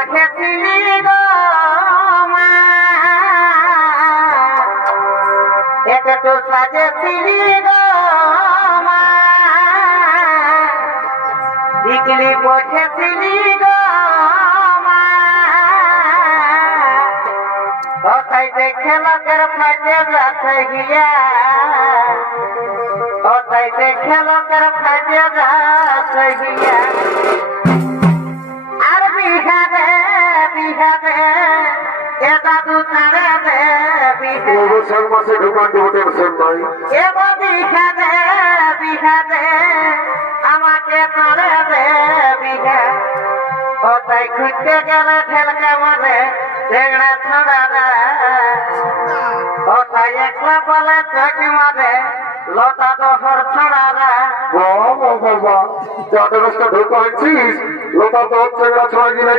বসেছিলি গো মা, একটু সাজেছিলি গো মা, বিকলি বসেছিলি গো মা, ওটাই দেখে লোকের ফাটে যাচ্ছে গিয়া, ওটাই দেখে লোকের ফাটে যাচ্ছে গিয়া। আর বিহারে বিহারে এ দাদু তারে দে বৈশাখ মাসে ঢুকান টেনশন নাই। এবার বিহারে বিহারে আমাকে তারে দে বিহা, ওটাই খুঁজতে গেলে ঠেলকে মানে ঝেগড়া ছড়া রে, ওটাই একলা বলে চোখ মারে লতা দহর ছড়া রে। বাবা বাবা, যা ঢুকাচ্ছিস লোটা তো হচ্ছে ছড়া গিয়ে